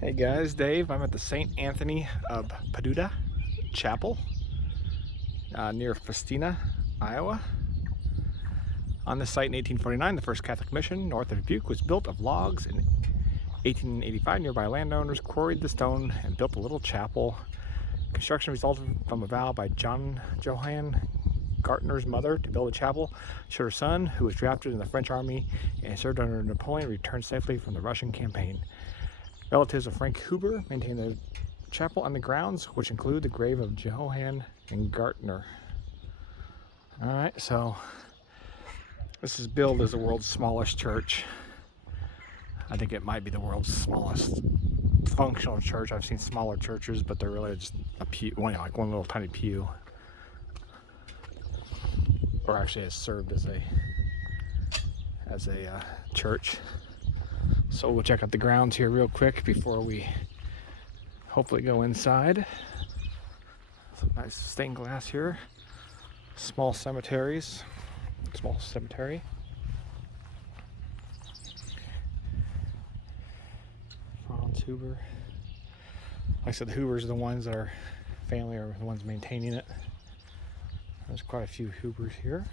Hey guys, Dave. I'm at the St. Anthony of Padua Chapel near Festina, Iowa. On this site in 1849, the first Catholic mission north of Dubuque was built of logs. In 1885, nearby landowners quarried the stone and built a little chapel. Construction resulted from a vow by Johann Gartner's mother to build a chapel, should her son, who was drafted in the French army and served under Napoleon, return safely from the Russian campaign. Relatives of Frank Huber maintain the chapel on the grounds, which include the grave of Johann and Gartner. Alright, so this is billed as the world's smallest church. I think it might be the world's smallest functional church. I've seen smaller churches, but they're really just a pew, like one little tiny pew. Or actually has served as a church. So we'll check out the grounds here real quick before we hopefully go inside. Some nice stained glass here. Small cemetery. Franz Huber. Like I said, the Hubers are the ones that are family are the ones maintaining it. There's quite a few Hubers here.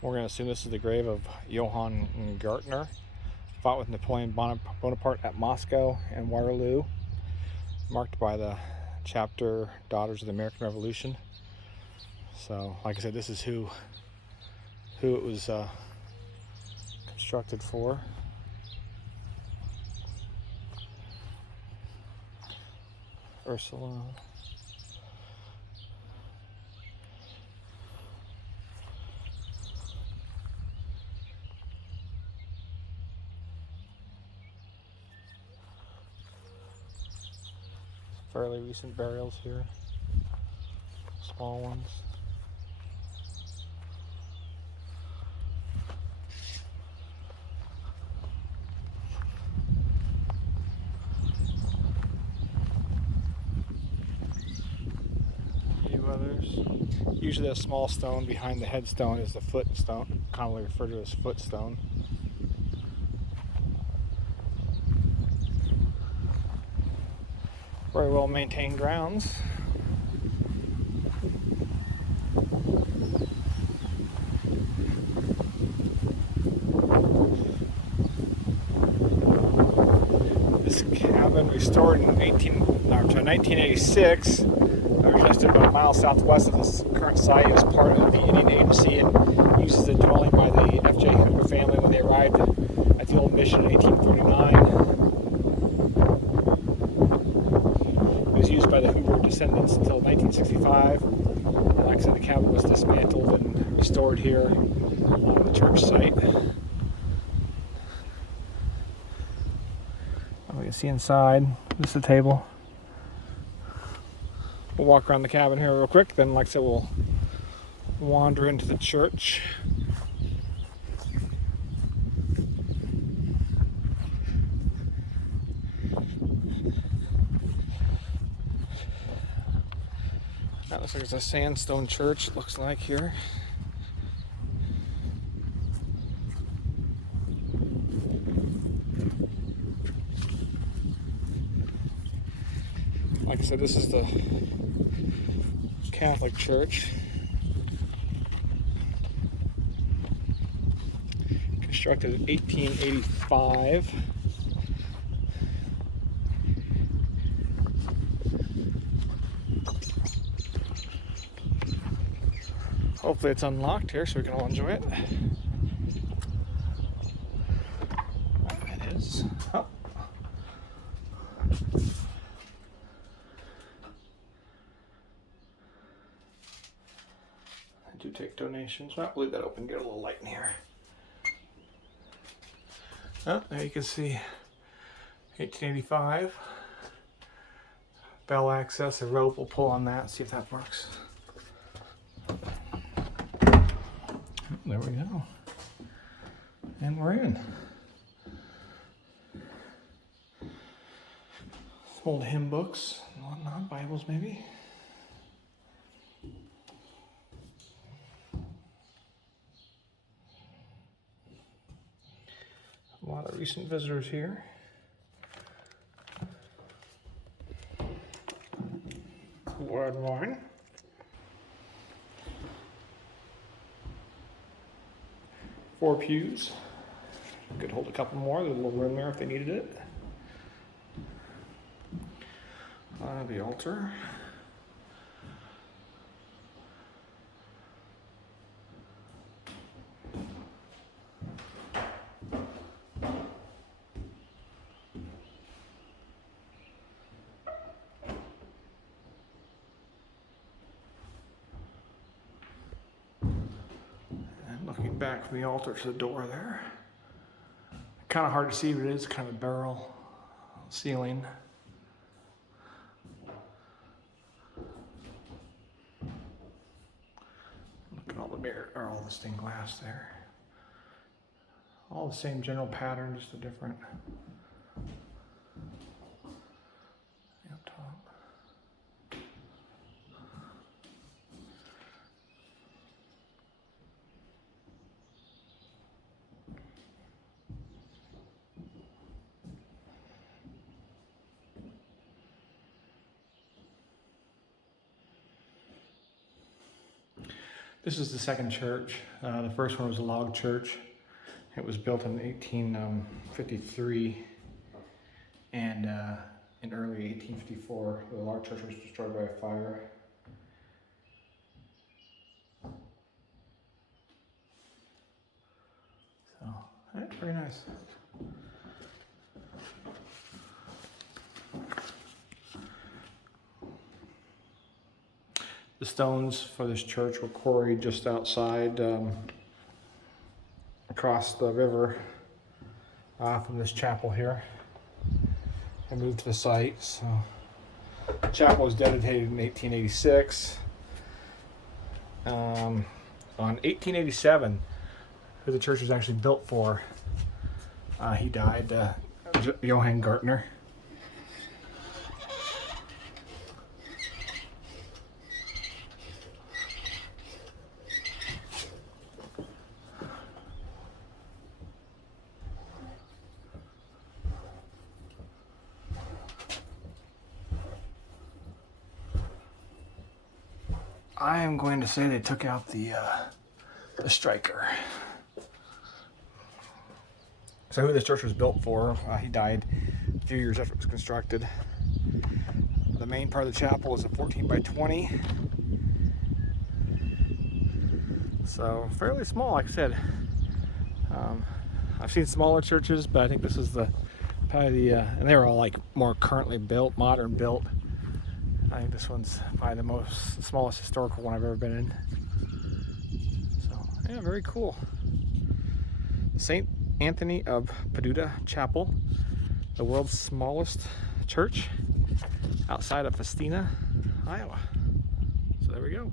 We're going to assume this is the grave of Johann Gartner. Fought with Napoleon Bonaparte at Moscow and Waterloo. Marked by the chapter Daughters of the American Revolution. So, like I said, this is who it was constructed for. Ursula. Fairly recent burials here. Small ones. A few others. Usually a small stone behind the headstone is the footstone, commonly referred to as footstone. Very well maintained grounds. This cabin, restored in 1986, just about a mile southwest of this current site, is part of the Indian Agency and uses the dwelling by the F.J. Huber family when they arrived at the old mission in 1839. Used by the Huber descendants until 1965. And like I said, the cabin was dismantled and restored here on the church site. We can see inside. This is the table. We'll walk around the cabin here real quick. Then, like I said, we'll wander into the church. That looks like it's a sandstone church, it looks like here. Like I said, this is the Catholic Church. Constructed in 1885. Hopefully it's unlocked here so we can all enjoy it. It is. Oh. I do take donations. Well, I'll leave that open, get a little light in here. Oh, there you can see 1885. Bell access, a rope, we'll pull on that, see if that works. There we go. And we're in. Some old hymn books and whatnot, Bibles maybe. A lot of recent visitors here. Word wine. Four pews. Could hold a couple more. There's a little room there if they needed it. The altar. Looking back from the altar to the door there. Kind of hard to see, but it is kind of a barrel ceiling. Look at all the mirror, or all the stained glass there. All the same general pattern, just a different up top. This is the second church. The first one was a log church. It was built in 1853, and in early 1854, the log church was destroyed by a fire. So, very nice. The stones for this church were quarried just outside, across the river from this chapel here. I moved to the site, so the chapel was dedicated in 1886. On 1887, who the church was actually built for, he died, Johann Gartner. I am going to say they took out the striker. So who this church was built for, he died a few years after it was constructed. The main part of the chapel is a 14 by 20. So fairly small, like I said. I've seen smaller churches, but I think this is probably and they were all like more currently built, modern built. I think this one's probably the smallest historical one I've ever been in. So, yeah, very cool. St. Anthony of Padua Chapel, the world's smallest church outside of Festina, Iowa. So there we go.